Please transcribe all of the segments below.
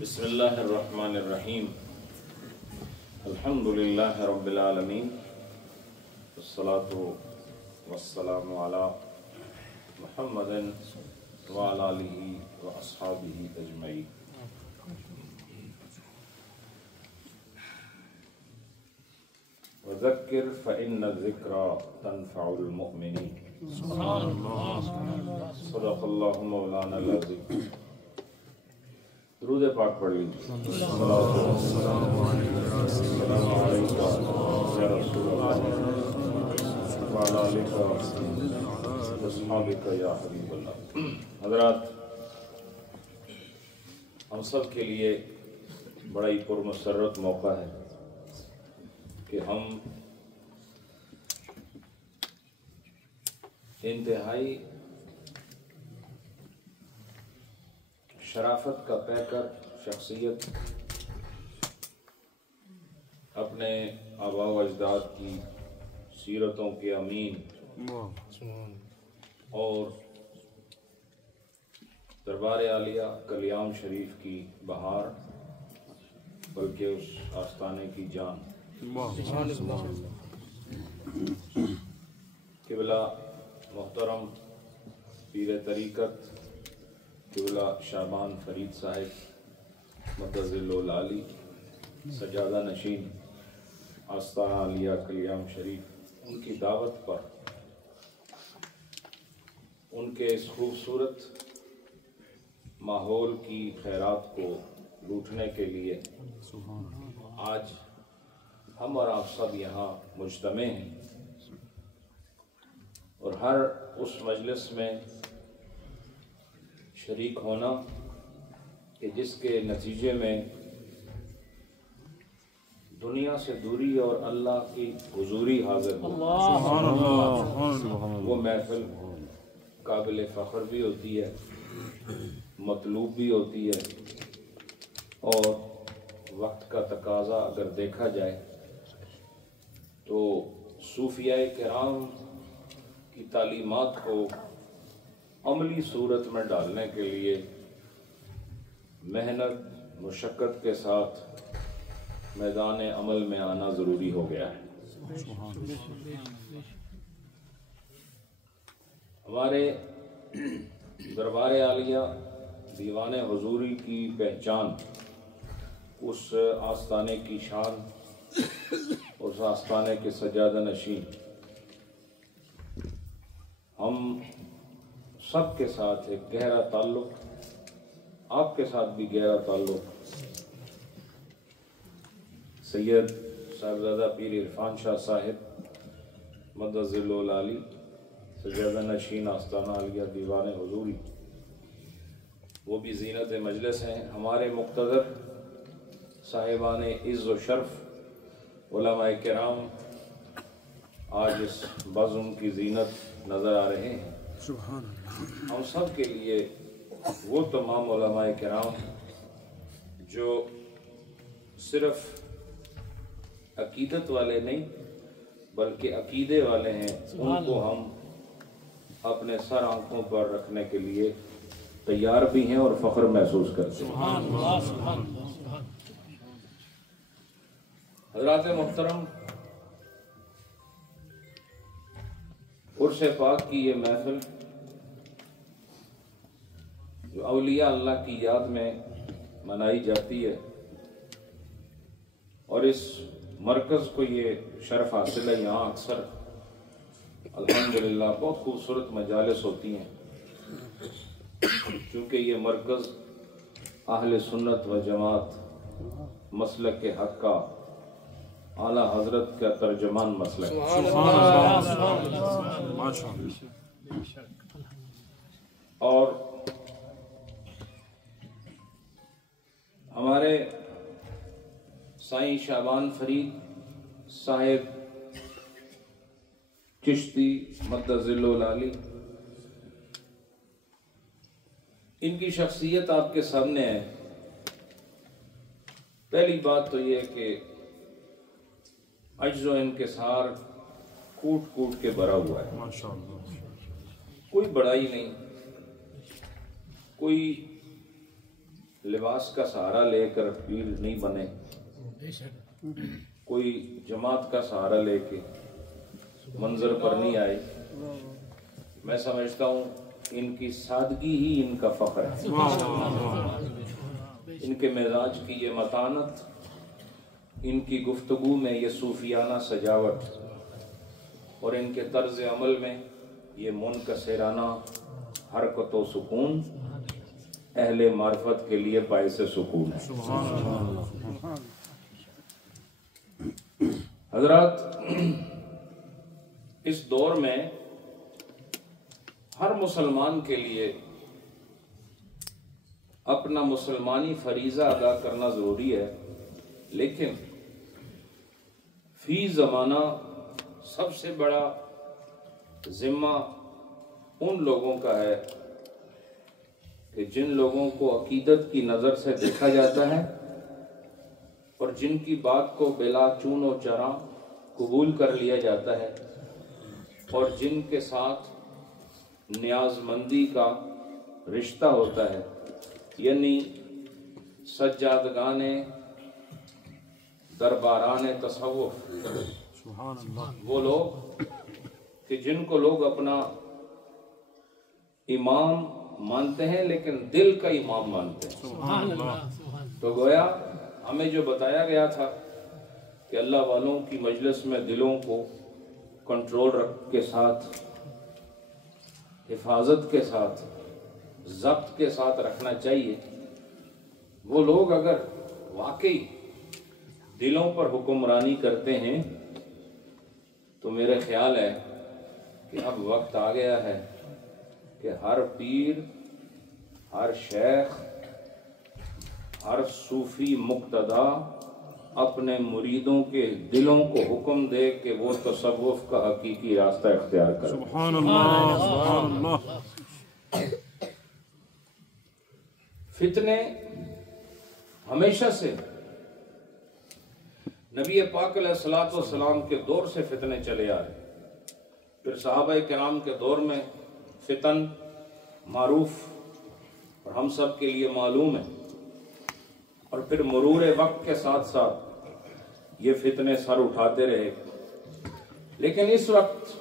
بسم اللہ الرحمن الرحیم الحمد للہ رب العالمین والصلاة والسلام علی محمد وعلی آلہ واصحابہ اجمعین۔ وذکر فإن الذکرى تنفع المؤمنین۔ صدق اللہ مولانا العظیم۔ درود پاک پڑھ لیجیے۔ السلام علیکم یا رسول اللہ وعلی آلہ واصحابہ یا حبیب اللہ۔ حضرات، ہم سب کے لیے بڑا ہی پرمسرت موقع ہے کہ ہم انتہائی شرافت کا پیکر شخصیت اپنے آباء و اجداد کی سیرتوں کے امین اور دربار عالیہ کلیام شریف کی بہار بلکہ اس آستانے کی جان قبلہ محترم پیر طریقت قبلہ شعبان فرید صاحب متظل العالی سجادہ نشین آستانہ عالیہ کلیام شریف، ان کی دعوت پر ان کے اس خوبصورت ماحول کی خیرات کو لوٹنے کے لیے آج ہم اور آپ سب یہاں مجتمع ہیں، اور ہر اس مجلس میں شریک ہونا کہ جس کے نتیجے میں دنیا سے دوری اور اللہ کی حضوری حاضر ہو، وہ محفل قابل فخر بھی ہوتی ہے، مطلوب بھی ہوتی ہے، اور وقت کا تقاضا اگر دیکھا جائے تو صوفیاء کرام کی تعلیمات کو عملی صورت میں ڈالنے کے لیے محنت مشقت کے ساتھ میدان عمل میں آنا ضروری ہو گیا ہے۔ ہمارے دربار عالیہ دیوان حضوری کی پہچان اس آستانے کی شان، اس آستانے کے سجادہ نشین ہم سب کے ساتھ ایک گہرا تعلق، آپ کے ساتھ بھی گہرا تعلق سید صاحبزادہ پیر عرفان شاہ صاحب متظل العالی سجادہ نشین آستانہ عالیہ دیوان حضوری، وہ بھی زینت مجلس ہیں۔ ہمارے مقتدر صاحبان عز و شرف علماء کرام آج اس بزم کی زینت نظر آ رہے ہیں۔ ہم سب کے لیے وہ تمام علماء کرام جو صرف عقیدت والے نہیں بلکہ عقیدے والے ہیں، ان کو ہم اپنے سر آنکھوں پر رکھنے کے لیے تیار بھی ہیں اور فخر محسوس کرتے ہیں۔ حضرات محترم، عرس پاک کی یہ محفل جو اولیاء اللہ کی یاد میں منائی جاتی ہے، اور اس مرکز کو یہ شرف حاصل ہے، یہاں اکثر الحمدللہ بہت خوبصورت مجالس ہوتی ہیں، چونکہ یہ مرکز اہل سنت و جماعت مسلک کے حق کا اعلیٰ حضرت کا ترجمان مسلک اور ہمارے سائیں شعبان فرید صاحب چشتی متظل العالی، ان کی شخصیت آپ کے سامنے ہے۔ پہلی بات تو یہ کہ عجز و انکسار کوٹ کوٹ کے بھرا ہوا ہے، کوئی بڑائی نہیں، کوئی لباس کا سہارا لے کر پیر نہیں بنے، کوئی جماعت کا سہارا لے کے منظر پر نہیں آئے۔ میں سمجھتا ہوں ان کی سادگی ہی ان کا فخر ہے، ان کے مزاج کی یہ متانت، ان کی گفتگو میں یہ صوفیانہ سجاوٹ، اور ان کے طرز عمل میں یہ منکسرانہ حرکت و سکون اہل معرفت کے لیے باعث سکون ہے۔ حضرات، اس دور میں ہر مسلمان کے لیے اپنا مسلمانی فریضہ ادا کرنا ضروری ہے، لیکن فی زمانہ سب سے بڑا ذمہ ان لوگوں کا ہے کہ جن لوگوں کو عقیدت کی نظر سے دیکھا جاتا ہے اور جن کی بات کو بلا چون و چرا قبول کر لیا جاتا ہے، اور جن کے ساتھ نیاز مندی کا رشتہ ہوتا ہے، یعنی سجادگان درباران تصوف، وہ لوگ کہ جن کو لوگ اپنا امام مانتے ہیں لیکن دل کا امام مانتے ہیں۔ تو گویا ہمیں جو بتایا گیا تھا کہ اللہ والوں کی مجلس میں دلوں کو کنٹرول رکھ کے ساتھ، حفاظت کے ساتھ، ضبط کے ساتھ رکھنا چاہیے، وہ لوگ اگر واقعی دلوں پر حکمرانی کرتے ہیں تو میرے خیال ہے کہ اب وقت آ گیا ہے کہ ہر پیر، ہر شیخ، ہر صوفی مقتدا اپنے مریدوں کے دلوں کو حکم دے کہ وہ تصوف کا حقیقی راستہ اختیار کریں۔ سبحان اللہ، سبحان اللہ۔ فتنے ہمیشہ سے نبی پاک علیہ الصلوۃ والسلام کے دور سے فتنے چلے آ رہے، پھر صحابہ کرام کے دور میں فتن معروف اور ہم سب کے لیے معلوم ہے، اور پھر مرور وقت کے ساتھ ساتھ یہ فتنے سر اٹھاتے رہے، لیکن اس وقت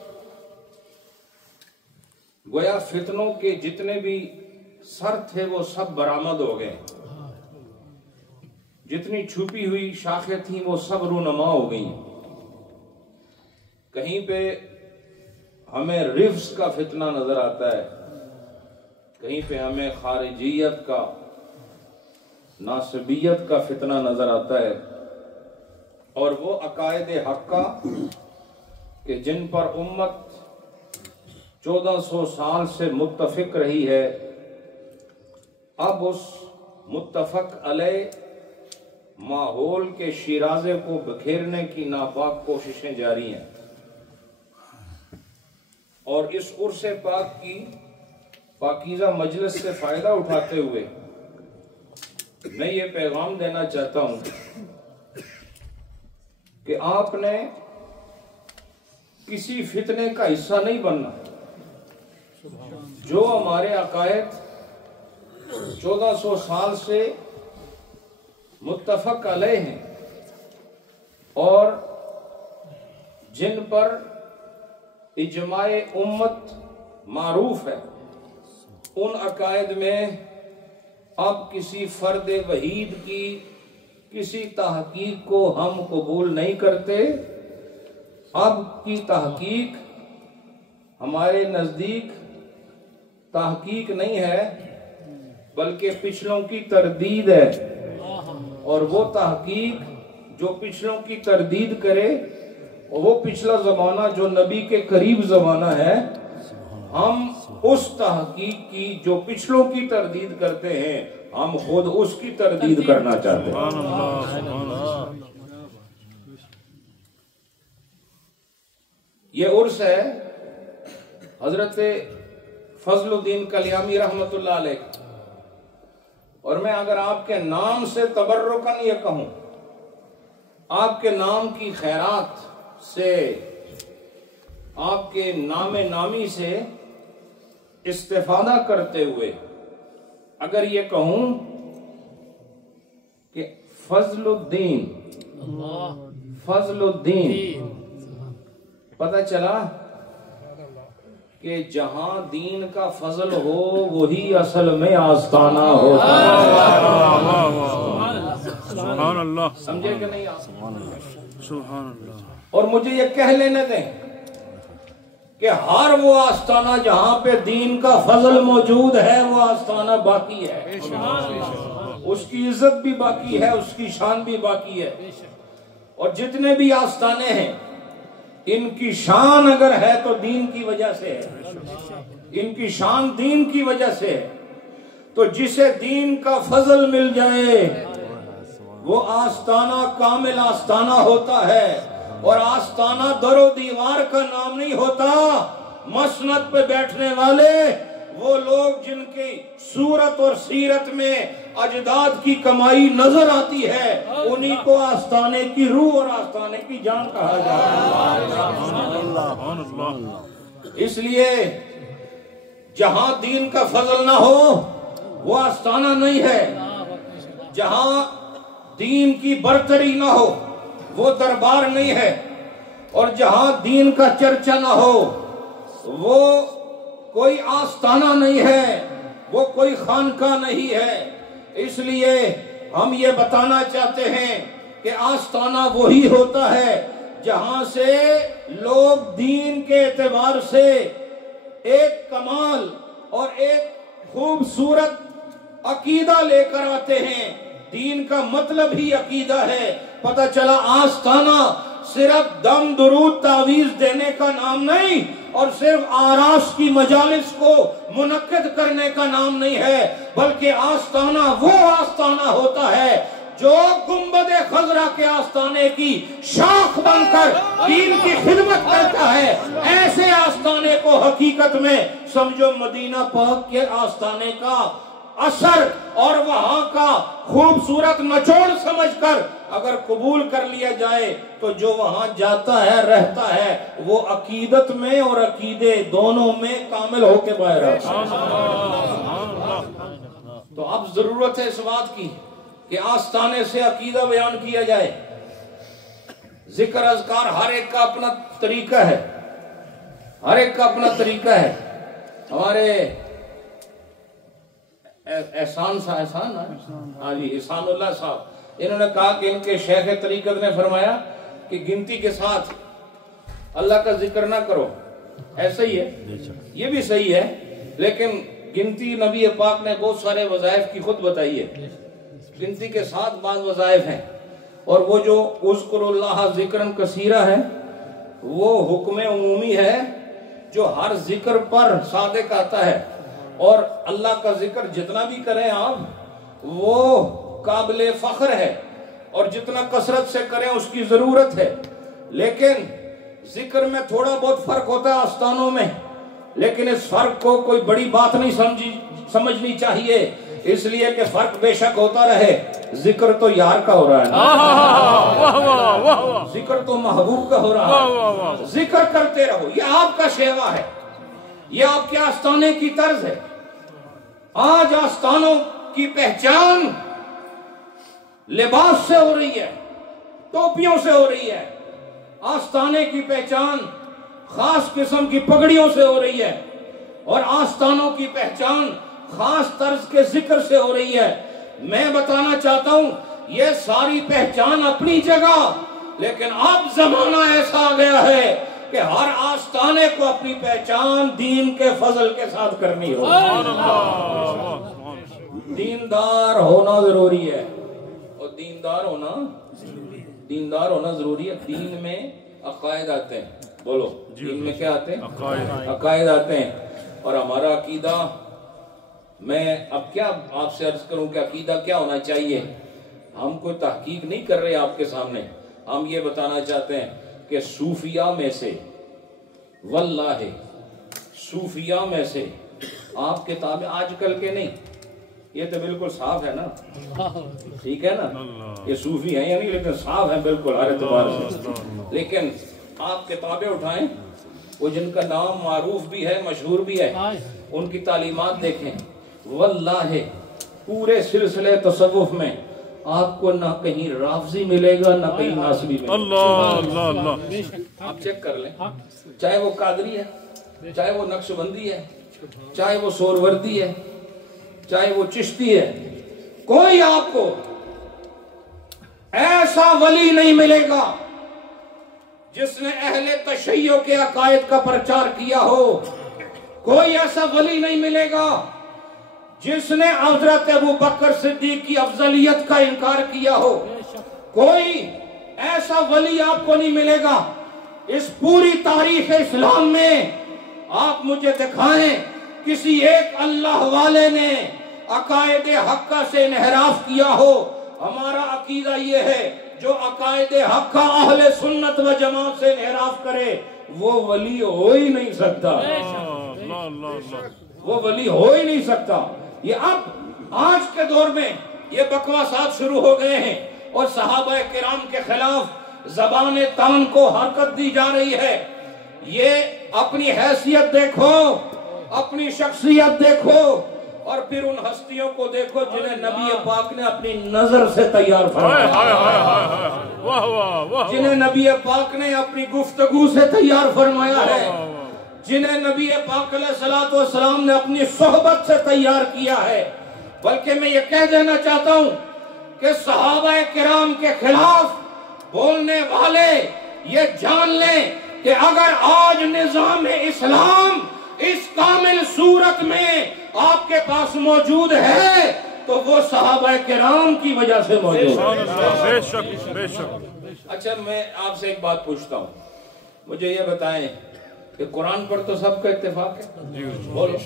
گویا فتنوں کے جتنے بھی سر تھے وہ سب برآمد ہو گئے، جتنی چھپی ہوئی شاخیں تھیں وہ سب رونما ہو گئیں۔ کہیں پہ ہمیں رفض کا فتنہ نظر آتا ہے، کہیں پہ ہمیں خارجیت کا، ناصبیت کا فتنہ نظر آتا ہے، اور وہ عقائد حقہ کہ جن پر امت 1400 سال سے متفق رہی ہے، اب اس متفق علیہ ماحول کے شیرازے کو بکھیرنے کی ناپاک کوششیں جاری ہیں، اور اس عرص پاک کی پاکیزہ مجلس سے فائدہ اٹھاتے ہوئے میں یہ پیغام دینا چاہتا ہوں کہ آپ نے کسی فتنے کا حصہ نہیں بننا۔ جو ہمارے عقائد 1400 سال سے متفق علیہ ہیں اور جن پر اجماع امت معروف ہے، ان عقائد میں اب کسی فرد وحید کی کسی تحقیق کو ہم قبول نہیں کرتے۔ اب کی تحقیق ہمارے نزدیک تحقیق نہیں ہے بلکہ پچھلوں کی تردید ہے، اور وہ تحقیق جو پچھلوں کی تردید کرے وہ پچھلا زمانہ جو نبی کے قریب زمانہ ہے، ہم اس تحقیق کی جو پچھلوں کی تردید کرتے ہیں ہم خود اس کی تردید کرنا چاہتے ہیں۔ یہ عرس ہے حضرت فضل الدین کلیامی رحمت اللہ علیہ، اور میں اگر آپ کے نام سے تبرکن یہ کہوں، آپ کے نام کی خیرات سے، آپ کے نام نامی سے استفادہ کرتے ہوئے اگر یہ کہوں کہ فضل الدین پتہ چلا کہ جہاں دین کا فضل ہو وہی اصل میں آستانہ ہوتا ہے. سبحان اللہ. سمجھے کہ نہیں آپ؟ سبحان اللہ. اور مجھے یہ کہہ لینے دیں کہ ہر وہ آستانہ جہاں پہ دین کا فضل موجود ہے وہ آستانہ باقی ہے. اس کی عزت بھی باقی ہے, اس کی شان بھی باقی ہے. اور جتنے بھی آستانے ہیں ان کی شان اگر ہے تو دین کی وجہ سے ہے, ان کی شان دین کی وجہ سے ہے. تو جسے دین کا فضل مل جائے وہ آستانہ کامل آستانہ ہوتا ہے. اور آستانہ در و دیوار کا نام نہیں ہوتا. مسند پہ بیٹھنے والے وہ لوگ جن کی صورت اور سیرت میں اجداد کی کمائی نظر آتی ہے انہی کو آستانے کی روح اور آستانے کی جان کہا جاتا ہے. اس لیے جہاں دین کا فضل نہ ہو وہ آستانہ نہیں ہے. جہاں دین کی برتری نہ ہو وہ دربار نہیں ہے. اور جہاں دین کا چرچا نہ ہو وہ کوئی آستانہ نہیں ہے, وہ کوئی خانقاہ نہیں ہے. اس لیے ہم یہ بتانا چاہتے ہیں کہ آستانہ وہی ہوتا ہے جہاں سے لوگ دین کے اعتبار سے ایک کمال اور ایک خوبصورت عقیدہ لے کر آتے ہیں. دین کا مطلب ہی عقیدہ ہے. پتہ چلا آستانہ صرف دم درود تعویذ دینے کا نام نہیں اور صرف آراس کی مجالس کو منعقد کرنے کا نام نہیں ہے, بلکہ آستانہ وہ آستانہ ہوتا ہے جو گنبد خضرا کے آستانے کی شاخ بن کر دین کی خدمت کرتا ہے. ایسے آستانے کو حقیقت میں سمجھو مدینہ پاک کے آستانے کا اثر اور وہاں کا خوبصورت نچوڑ سمجھ کر اگر قبول کر لیا جائے تو جو وہاں جاتا ہے رہتا ہے وہ عقیدت میں اور عقیدے دونوں میں کامل ہو کے باہر آتا ہے. تو اب ضرورت ہے اس بات کی کہ آستانے سے عقیدہ بیان کیا جائے. ذکر اذکار ہر ایک کا اپنا طریقہ ہے, ہر ایک کا اپنا طریقہ ہے. ہمارے احسان اللہ صاحب انہوں نے کہا کہ ان کے شیخ طریقت نے فرمایا کہ گنتی کے ساتھ اللہ کا ذکر نہ کرو. ایسا ہی ہے, یہ بھی صحیح ہے, لیکن گنتی نبی پاک نے بہت سارے وظائف کی خود بتائی ہے. گنتی کے ساتھ بعض وظائف ہیں اور وہ جو اذکر اللہ ذکرن کثیرہ ہے وہ حکم عمومی ہے جو ہر ذکر پر صادق آتا ہے. اور اللہ کا ذکر جتنا بھی کریں آپ وہ قابل فخر ہے اور جتنا کثرت سے کریں اس کی ضرورت ہے. لیکن ذکر میں تھوڑا بہت فرق ہوتا ہے آستانوں میں, لیکن اس فرق کو کوئی بڑی بات نہیں سمجھنی چاہیے, اس لیے کہ فرق بے شک ہوتا رہے. ذکر تو یار کا ہو رہا ہے, ذکر تو محبوب کا ہو رہا ہے. ذکر کرتے رہو, یہ آپ کا شیوا ہے, یہ آپ کے آستانے کی طرز ہے. آج آستانوں کی پہچان لباس سے ہو رہی ہے, ٹوپیوں سے ہو رہی ہے. آستانے کی پہچان خاص قسم کی پگڑیوں سے ہو رہی ہے, اور آستانوں کی پہچان خاص طرز کے ذکر سے ہو رہی ہے. میں بتانا چاہتا ہوں یہ ساری پہچان اپنی جگہ, لیکن اب زمانہ ایسا آ گیا ہے کہ ہر آستانے کو اپنی پہچان دین کے فضل کے ساتھ کرنی ہو. دیندار ہونا ضروری ہے, اور دیندار ہونا ضروری ہے. دین میں عقائد آتے ہیں, بولو دین میں کیا آتے ہیں؟ عقائد آتے ہیں. اور ہمارا عقیدہ, میں اب کیا آپ سے عرض کروں کہ عقیدہ کیا ہونا چاہیے. ہم کوئی تحقیق نہیں کر رہے آپ کے سامنے, ہم یہ بتانا چاہتے ہیں کہ صوفیاء میں سے, واللہ صوفیاء میں سے آپ کتابیں آج کل کے نہیں, یہ تو بالکل صاف ہے نا, ٹھیک ہے نا, یہ صوفی ہیں یا نہیں, لیکن صاف ہے بالکل ہر اعتبار سے. لیکن آپ کتابیں اٹھائیں, وہ جن کا نام معروف بھی ہے مشہور بھی ہے, ان کی تعلیمات دیکھیں. واللہ پورے سلسلے تصوف میں آپ کو نہ کہیں رافضی ملے گا نہ کہیں ناصبی ملے گا. اللہ اللہ اللہ. آپ چیک کر لیں، چاہے وہ قادری ہے، چاہے وہ نقش بندی ہے، چاہے وہ سوروردی ہے، چاہے وہ چشتی ہے، کوئی آپ کو ایسا ولی نہیں ملے گا جس نے اہل تشیع کے عقائد کا پرچار کیا ہو. کوئی ایسا ولی نہیں ملے گا جس نے حضرت ابو بکر صدیق کی افضلیت کا انکار کیا ہو. کوئی ایسا ولی آپ کو نہیں ملے گا. اس پوری تاریخ اسلام میں آپ مجھے دکھائیں کسی ایک اللہ والے نے عقائد حقہ سے انحراف کیا ہو. ہمارا عقیدہ یہ ہے جو عقائد حقہ اہل سنت و جماعت سے انحراف کرے وہ ولی ہو ہی نہیں سکتا. وہ ولی ہو ہی نہیں سکتا. یہ اب آج کے دور میں یہ بکواسات شروع ہو گئے ہیں اور صحابہ کرام کے خلاف زبان تان کو حرکت دی جا رہی ہے. یہ اپنی حیثیت دیکھو، اپنی شخصیت دیکھو اور پھر ان ہستیوں کو دیکھو جنہیں نبی پاک نے اپنی نظر سے تیار فرمایا، جنہیں نبی پاک نے اپنی گفتگو سے تیار فرمایا ہے، جنہیں نبی پاک علیہ الصلوۃ والسلام نے اپنی صحبت سے تیار کیا ہے. بلکہ میں یہ کہہ دینا چاہتا ہوں کہ صحابہ کرام کے خلاف بولنے والے یہ جان لیں کہ اگر آج نظام اسلام اس کامل صورت میں آپ کے پاس موجود ہے تو وہ صحابہ کرام کی وجہ سے موجود ہے. بے شک. اچھا میں آپ سے ایک بات پوچھتا ہوں، مجھے یہ بتائیں کہ قرآن پر تو سب کا اتفاق ہے؟ بولو.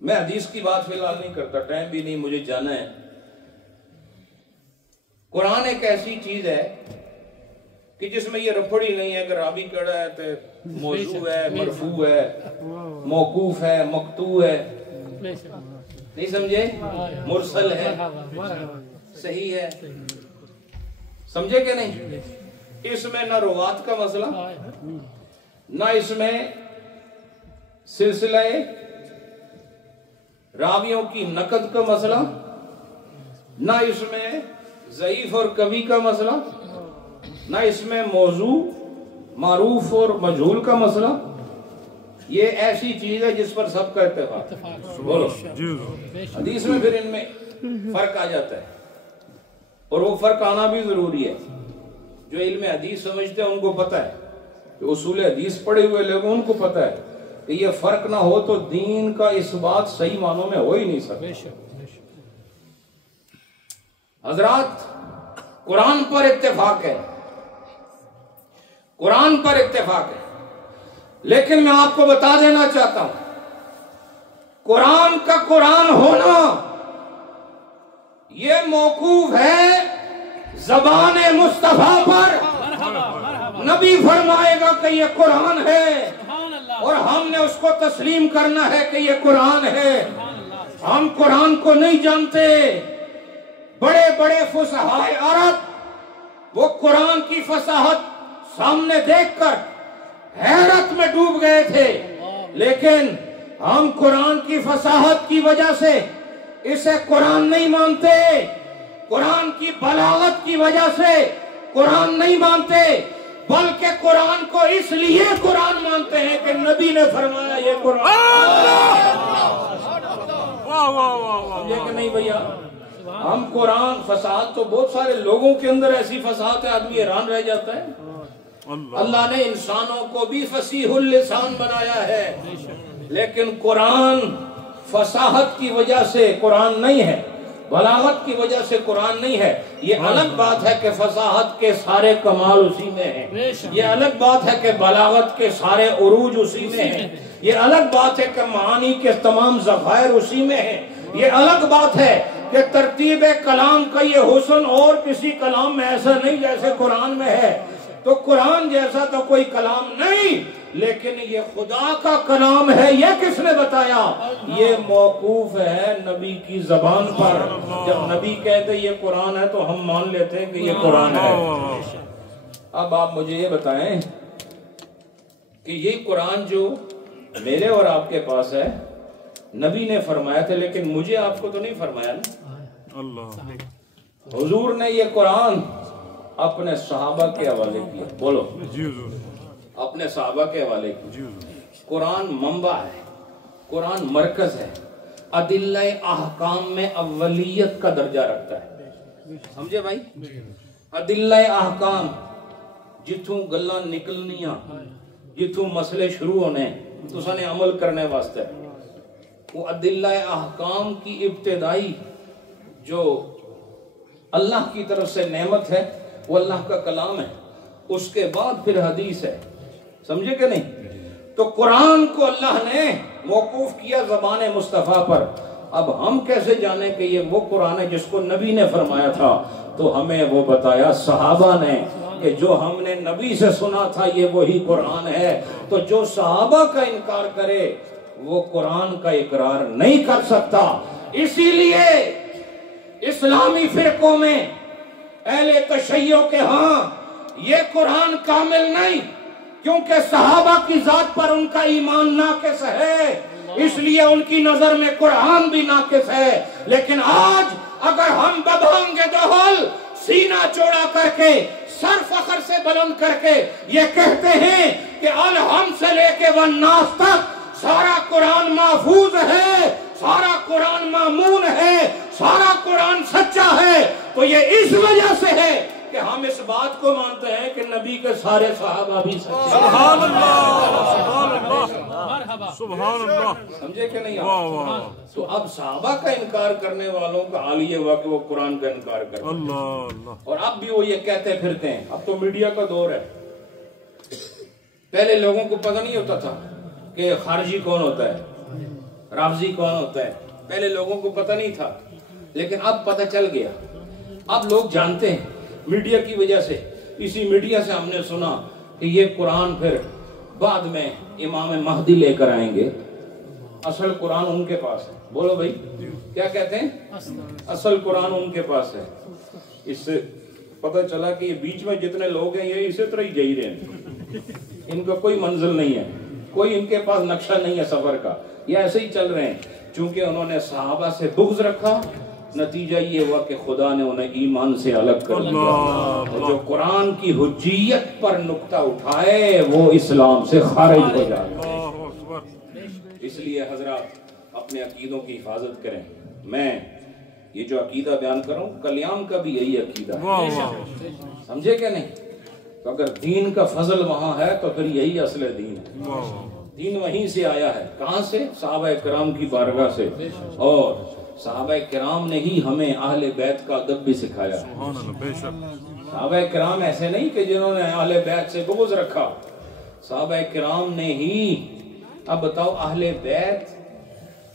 میں حدیث کی بات فی الحال نہیں کرتا، ٹائم بھی نہیں، مجھے جانا ہے. قرآن ایک ایسی چیز ہے کہ جس میں یہ رپڑی نہیں ہے کہ راوی کڑا ہے تو موضوع ہے، مرفوع ہے، موقوف ہے، مقطوع ہے، نہیں سمجھے، مرسل ہے، صحیح ہے، سمجھے کہ نہیں. اس میں نہ روات کا مسئلہ، نہ اس میں سلسلہ راویوں کی نقد کا مسئلہ، نہ اس میں ضعیف اور قوی کا مسئلہ، نہ اس میں موضوع معروف اور مجہول کا مسئلہ. یہ ایسی چیز ہے جس پر سب کا اتفاق. بولو. حدیث میں پھر ان میں فرق آ جاتا ہے اور وہ فرق آنا بھی ضروری ہے. جو علم حدیث سمجھتے ہیں ان کو پتہ ہے، جو اصول حدیث پڑھے ہوئے لوگ ان کو پتہ ہے کہ یہ فرق نہ ہو تو دین کا اس بات صحیح معنوں میں ہو ہی نہیں سکتا. حضرات قرآن پر اتفاق ہے، قرآن پر اتفاق ہے، لیکن میں آپ کو بتا دینا چاہتا ہوں قرآن کا قرآن ہونا یہ موقوف ہے زبان مصطفیٰ پر. نبی فرمائے گا کہ یہ قرآن ہے اور ہم نے اس کو تسلیم کرنا ہے کہ یہ قرآن ہے. ہم قرآن کو نہیں جانتے. بڑے بڑے فصحاء عرب وہ قرآن کی فصاحت سامنے دیکھ کر حیرت میں ڈوب گئے تھے، لیکن ہم قرآن کی فصاحت کی وجہ سے اسے قرآن نہیں مانتے، قرآن کی بلاغت کی وجہ سے قرآن نہیں مانتے، بلکہ قرآن کو اس لیے قرآن مانتے ہیں کہ نبی نے فرمایا یہ قرآن. سمجھے کہ نہیں بھیا؟ ہم قرآن فصاحت تو بہت سارے لوگوں کے اندر ایسی فصاحت ہے آدمی حیران رہ جاتا ہے. اللہ نے انسانوں کو بھی فصیح اللسان بنایا ہے، لیکن قرآن فصاحت کی وجہ سے قرآن نہیں ہے، بلاغت کی وجہ سے قرآن نہیں ہے. یہ الگ بات ہے کہ فصاحت کے سارے کمال اسی میں ہیں، یہ الگ بات ہے کہ بلاغت کے سارے عروج اسی میں ہیں، یہ الگ بات ہے کہ معانی کے تمام ذخائر اسی میں ہیں، یہ الگ بات ہے کہ ترتیب کلام کا یہ حسن اور کسی کلام میں ایسا نہیں جیسے قرآن میں ہے. تو قرآن جیسا تو کوئی کلام نہیں، لیکن یہ خدا کا کلام ہے. یہ کس نے بتایا؟ یہ موقوف ہے نبی کی زبان پر. جب نبی کہتے یہ قرآن ہے تو ہم مان لیتے ہیں کہ یہ قرآن ہے. اب آپ مجھے یہ بتائیں کہ یہ قرآن جو میرے اور آپ کے پاس ہے نبی نے فرمایا تھا، لیکن مجھے آپ کو تو نہیں فرمایا نا. اللہ حضور نے یہ قرآن اپنے صحابہ کے حوالے کیا. بولو جی حضور اپنے صحابہ کے حوالے کیا. جی حضور قرآن منبع ہے، قرآن مرکز ہے، ادلہ احکام میں اولیت کا درجہ رکھتا ہے. سمجھے بھائی؟ ادلہ احکام جتوں گلاں نکلنیاں، جتوں مسئلے شروع ہونے تساں نے عمل کرنے واسطے، وہ ادلہ احکام کی ابتدائی جو اللہ کی طرف سے نعمت ہے وہ اللہ کا کلام ہے، اس کے بعد پھر حدیث ہے. سمجھے کہ نہیں؟ تو قرآن کو اللہ نے موقوف کیا زبان مصطفیٰ پر. اب ہم کیسے جانیں کہ یہ وہ قرآن ہے جس کو نبی نے فرمایا تھا؟ تو ہمیں وہ بتایا صحابہ نے کہ جو ہم نے نبی سے سنا تھا یہ وہی قرآن ہے. تو جو صحابہ کا انکار کرے وہ قرآن کا اقرار نہیں کر سکتا. اسی لیے اسلامی فرقوں میں اہل تشیع کے ہاں یہ قرآن کامل نہیں، کیونکہ صحابہ کی ذات پر ان کا ایمان ناقص ہے، اس لیے ان کی نظر میں قرآن بھی ناقص ہے. لیکن آج اگر ہم ببھانگ دہل سینہ چوڑا کر کے سر فخر سے بلند کر کے یہ کہتے ہیں کہ الحم سے لے کے والناس تک سارا قرآن محفوظ ہے، سارا قرآن مامون ہے، سارا قرآن سچا ہے، تو یہ اس وجہ سے ہے کہ ہم اس بات کو مانتے ہیں کہ نبی کے سارے صحابہ بھی سچے. سبحان اللہ سبحان اللہ سبحان اللہ. سمجھے کہ نہیں؟ واہ واہ. تو اب صحابہ کا انکار کرنے والوں کا حال یہ ہوا کہ وہ قرآن کا انکار کرتے ہیں. اللہ اللہ. اور اب بھی وہ یہ کہتے پھرتے ہیں. اب تو میڈیا کا دور ہے. پہلے لوگوں کو پتہ نہیں ہوتا تھا کہ خارجی کون ہوتا ہے، رافضی کون ہوتا ہے. پہلے لوگوں کو پتہ نہیں تھا، لیکن اب پتہ چل گیا. اب لوگ جانتے ہیں میڈیا کی وجہ سے. اسی میڈیا سے ہم نے سنا کہ یہ قرآن پھر بعد میں امام مہدی لے کر آئیں گے. اصل قرآن ان کے پاس ہے. بولو بھائی کیا کہتے ہیں؟ اصل قرآن ان کے پاس ہے. اس سے پتہ چلا کہ یہ بیچ میں جتنے لوگ ہیں یہ اسی طرح ہی جی رہے ہیں. ان کا کوئی منزل نہیں ہے، کوئی ان کے پاس نقشہ نہیں ہے سفر کا. یہ ایسے ہی چل رہے ہیں. چونکہ انہوں نے صحابہ سے بغض رکھا، نتیجہ یہ ہوا کہ خدا نے انہیں ایمان سے الگ کر دیا. اور جو قرآن کی حجیت پر نقطہ اٹھائے وہ اسلام سے خارج ہو جائے. اس لیے حضرات اپنے عقیدوں کی حفاظت کریں. میں یہ جو عقیدہ بیان کروں کلیام کا بھی یہی عقیدہ ہے. سمجھے کہ نہیں؟ تو اگر دین کا فضل وہاں ہے تو پھر یہی اصل دین ہے. دین وہیں سے آیا ہے. کہاں سے؟ صحابہ کرام کی بارگاہ سے. اور صحابہ کرام نے ہی ہمیں اہل بیت کا ادب بھی سکھایا. صحابہ کرام ایسے نہیں کہ جنہوں نے اہل بیت سے بغض رکھا. صحابہ کرام نے ہی. اب بتاؤ اہل بیت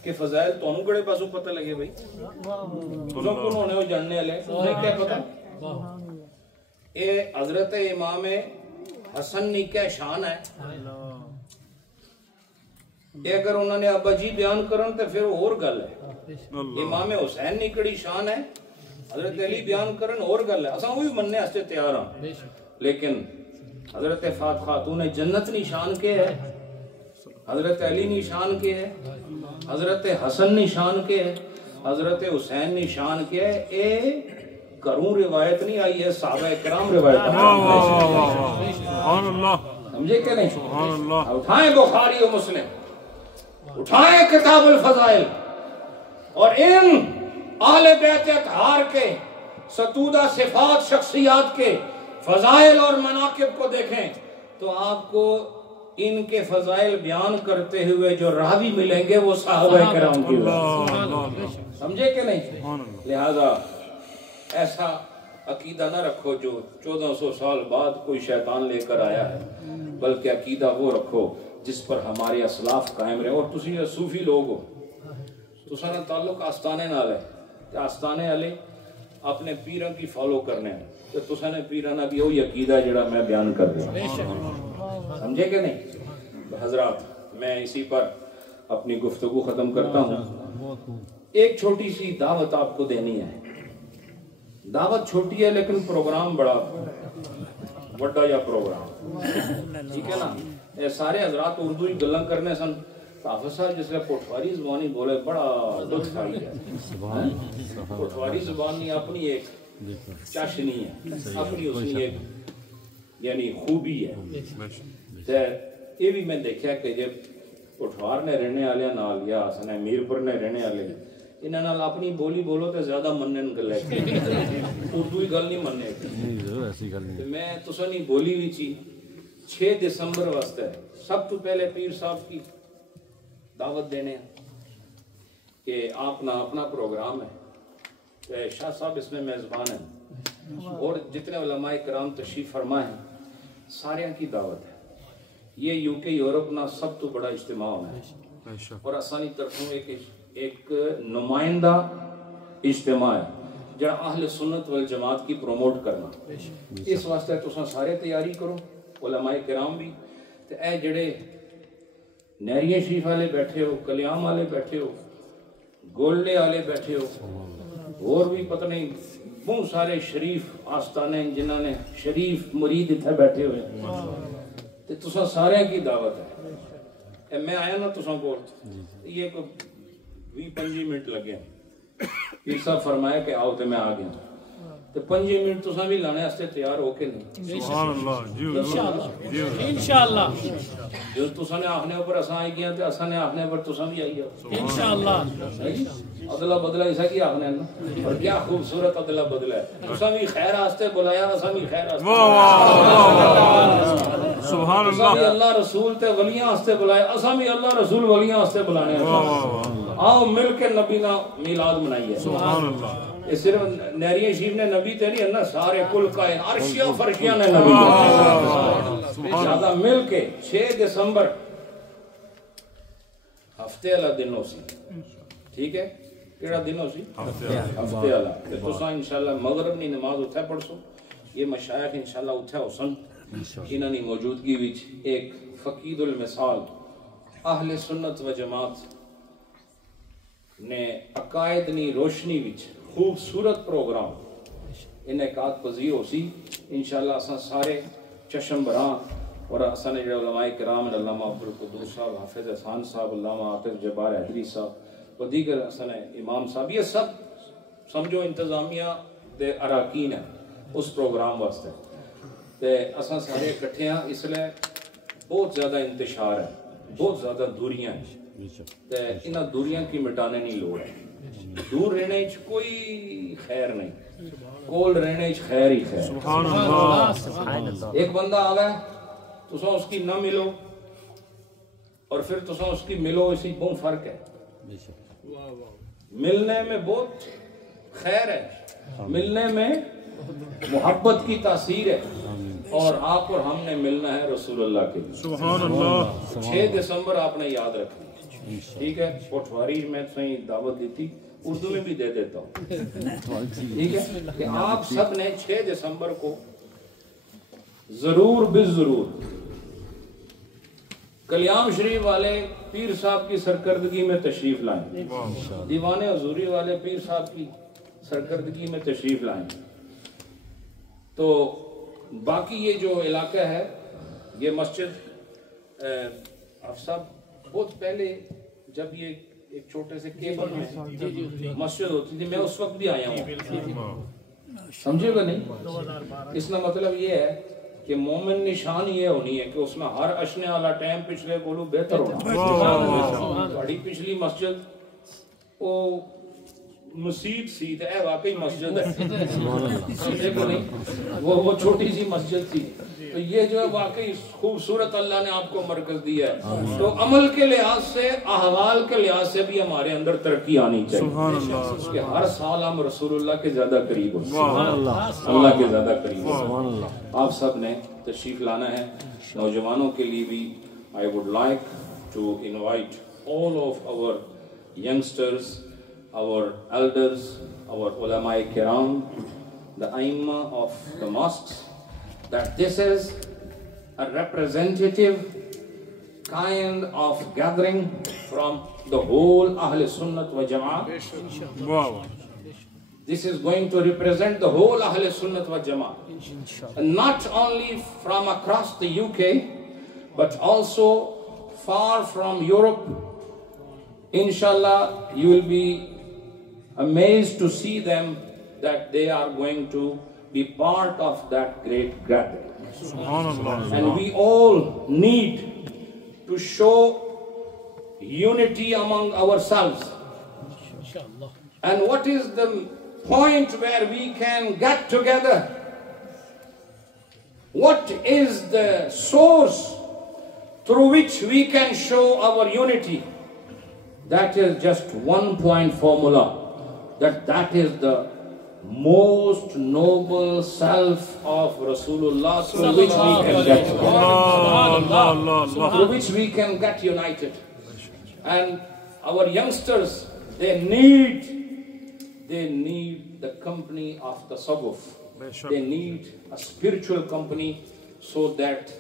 کے فضائل تو انہوں کڑے پاسوں پتہ لگے بھائی؟ تو کنہوں نے وہ جاننے لے انہیں کیا پتہ؟ اے حضرت امام حسن نے کیا شان ہے. اگر انہوں نے ابا جی بیان کرن تو پھر اور گل ہے. امام حسین نے کڑی شان ہے، حضرت علی بیان کرن اور گل ہے. اساں وہی مننے واسطے تیار ہاں. لیکن حضرت فاطمہ خاتون جنت نی شان کے ہے، حضرت علی نی شان کے ہے، حضرت حسن نی شان کے ہے، حضرت حسین نی شان کے ہے. اے کروں روایت نہیں آئی ہے، صحابہ کرام روایت سمجھے کہ نہیں؟ اٹھائیں بخاری و مسلم، اٹھائیں کتاب الفضائل اور ان اہل بیت اطہار کے ستودہ صفات شخصیات کے فضائل اور مناقب کو دیکھیں تو آپ کو ان کے فضائل بیان کرتے ہوئے جو راوی ملیں گے وہ صحابہ کرام کی. سمجھے کہ نہیں؟ لہذا ایسا عقیدہ نہ رکھو جو 1400 سال بعد کوئی شیطان لے کر آیا ہے، بلکہ عقیدہ وہ رکھو جس پر ہمارے اسلاف قائم رہے. اور تسی صوفی لوگ ہو، تساں دا تعلق آستانے نال ہے کہ آستانے والے اپنے پیراں کی فالو کرنے ہیں، تو تساں نے پیراں دا بھی وہی عقیدہ جڑا میں بیان کر دیا. سمجھے کہ نہیں؟ حضرات میں اسی پر اپنی گفتگو ختم کرتا ہوں. ایک چھوٹی سی دعوت آپ کو دینی ہے. دعوت چھوٹی ہے لیکن پروگرام بڑا بڑا یا پروگرام. ٹھیک ہے نا؟ یہ سارے حضرات اردو ہی گلاں کرنے سن، حافظ صاحب جس نے پٹواری زبانی بولے بڑا لطف آئی ہے. پٹواری زبانی اپنی ایک چاشنی ہے, اپنی اس کی ایک یعنی خوبی ہے. یہ بھی میں دیکھا کہ جب پٹوار نے رہنے والے نال یا سنے میرپور نے رہنے والے انہاں نال اپنی بولی بولو تے زیادہ منن گل ہے, اردو ہی گل نہیں مننے. میں تساں نہیں بولی بھی چی 6 دسمبر واسطے سب تو پہلے پیر صاحب کی دعوت دینے ہیں کہ آپ نا اپنا پروگرام ہے, شاہ صاحب اس میں میزبان ہیں اور جتنے علماء کرام تشریف فرما ہیں سارے کی دعوت ہے. یہ یوکے یورپ نا سب تو بڑا اجتماع ہونا ہے اور آسانی طرفوں ایک نمائندہ اجتماع ہے جہاں اہل سنت والجماعت کی پروموٹ کرنا. اس واسطے تساں سارے تیاری کرو, علماء کرام بھی تے اے جڑے نیریاں شریف والے بیٹھے ہو, کلیام والے بیٹھے ہو, گولڈے والے بیٹھے ہو, اور بھی پتہ نہیں بہت سارے شریف آستانے جنہاں نے شریف مرید اتھے بیٹھے ہوئے تے تساں سارے کی دعوت ہے. میں آیا نا تساں کو یہ کوئی 20-25 منٹ لگے, پیر صاحب فرمایا کہ آؤ تے میں آ گیا تے 5 منٹ تساں بھی لانے واسطے تیار ہو کے نہیں. سبحان اللہ, انشاءاللہ جو تساں نے آخنے اوپر اساں آئی گیا تے اساں نے آخنے اوپر تساں بھی آئی جاؤ انشاءاللہ. ادلا بدلا ایسا کی آخنے نا, اور کیا خوبصورت ادلا بدلا ہے. تساں بھی خیر واسطے بلایا, اساں بھی خیر واسطے, سبحان اللہ. اللہ رسول تے ولیاں واسطے بلایا, اساں بھی اللہ رسول ولیاں واسطے بلانے. آؤ مل کے نبی نا میلاد منائیے. سبحان اللہ. یہ صرف نیریاں شریف نے نبی تے نہیں ہے نا, سارے کل کائن عرشیاں فرشیاں نے نبی زیادہ مل کے 6 دسمبر ہفتے والا دن ہو سی. ٹھیک ہے, کیڑا دن ہو سی؟ ہفتے والا. تساں انشاءاللہ مغرب نی نماز اتھے پڑھ سو. یہ مشائخ انشاءاللہ اتھے ہو سن, انہاں دی موجودگی وچ ایک فقید المثال اہل سنت و جماعت نے عقائد نی روشنی وچ خوبصورت پروگرام انعقاد پذیر ہو سی. انشاءاللہ اساں سارے چشم براں اور اساں نے جڑے علماء کرام علامہ عبدالقدوس صاحب, حافظ احسان صاحب, علامہ عاطف جبار حیدری صاحب و دیگر اساں نے امام صاحب, یہ سب سمجھو انتظامیہ دے اراکین ہیں اس پروگرام واسطے. تے اساں سارے اکٹھے ہیں, اس لیے بہت زیادہ انتشار ہے, بہت زیادہ دوریاں ہیں تے انہاں دوریاں کی مٹانے نہیں لوڑ ہے. دور رہنے چ کوئی خیر نہیں, کول رہنے چ خیر ہی خیر. سبحان اللہ. ایک بندہ آوے تساں اس کی نہ ملو اور پھر تساں اس کی ملو, اسی بہت فرق ہے. ملنے میں بہت خیر ہے, ملنے میں محبت کی تاثیر ہے, اور آپ اور ہم نے ملنا ہے رسول اللہ کے لیے. سبحان اللہ. 6 دسمبر آپ نے یاد رکھنا. ٹھیک ہے, پٹواری میں صحیح دعوت دی تھی, اردو میں بھی دے دیتا ہوں. ٹھیک ہے کہ آپ سب نے 6 دسمبر کو ضرور بالضرور کلیام شریف والے پیر صاحب کی سرکردگی میں تشریف لائیں, دیوان حضوری والے پیر صاحب کی سرکردگی میں تشریف لائیں. تو باقی یہ جو علاقہ ہے, یہ مسجد صاحب بہت پہلے جب یہ ایک چھوٹے سے کیبل میں مسجد ہوتی تھی, میں اس وقت بھی آیا ہوں, سمجھے گا نہیں. اس کا مطلب یہ ہے کہ مومن نشان یہ ہونی ہے کہ اس میں ہر اشنے والا ٹائم پچھلے کولو بہتر ہونا. بڑی پچھلی مسجد وہ مسجد سی تے اے واقعی مسجد ہے, سمجھے کو نہیں, وہ چھوٹی سی مسجد تھی. تو یہ جو ہے واقعی خوبصورت اللہ نے آپ کو مرکز دیا ہے. تو عمل کے لحاظ سے, احوال کے لحاظ سے بھی ہمارے اندر ترقی آنی چاہیے کہ ہر سال ہم رسول اللہ کے زیادہ قریب ہو, اللہ کے زیادہ قریب ہو. آپ سب نے تشریف لانا ہے. نوجوانوں کے لیے بھی I would like to invite all of our youngsters, our elders, our ulama kiram, the aimma of the mosques, that this is a representative kind of gathering from the whole Ahl Sunnat wa Jama'ah. This is going to represent the whole Ahl Sunnat wa Jama'ah. And not only from across the UK, but also far from Europe Inshallah, you will be amazed to see them that they are going to be part of that great gathering. And we all need to show unity among ourselves. And what is the point where we can get together? What is the source through which we can show our unity? That is just one point formula. That is the most noble self of Rasulullah through which we can get together. Through which we can get united. And our youngsters, they need the company of the tasawwuf. They need a spiritual company so that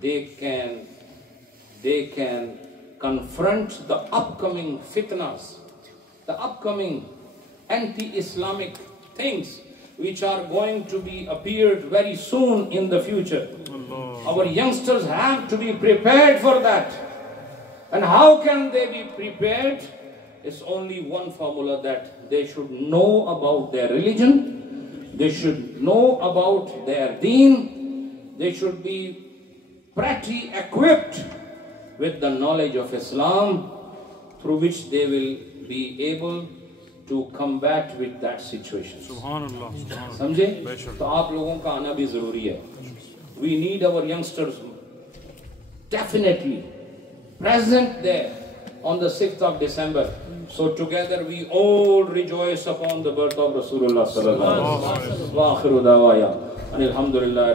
they can confront the upcoming fitnas, the upcoming anti-Islamic things which are going to be appeared very soon in the future. Our youngsters have to be prepared for that. And how can they be prepared? It's only one formula, that they should know about their religion, they should know about their deen, they should be pretty equipped with the knowledge of Islam, through which they will be able to combat with that situation. سمجھے؟ تو آپ لوگوں کا آنا بھی ضروری ہے. We need our youngsters definitely present there on the 6th of December. So together we all rejoice upon the birth of Rasulullah sallallahu alaihi wasallam. Wa akhiru da'waya. Alhamdulillah.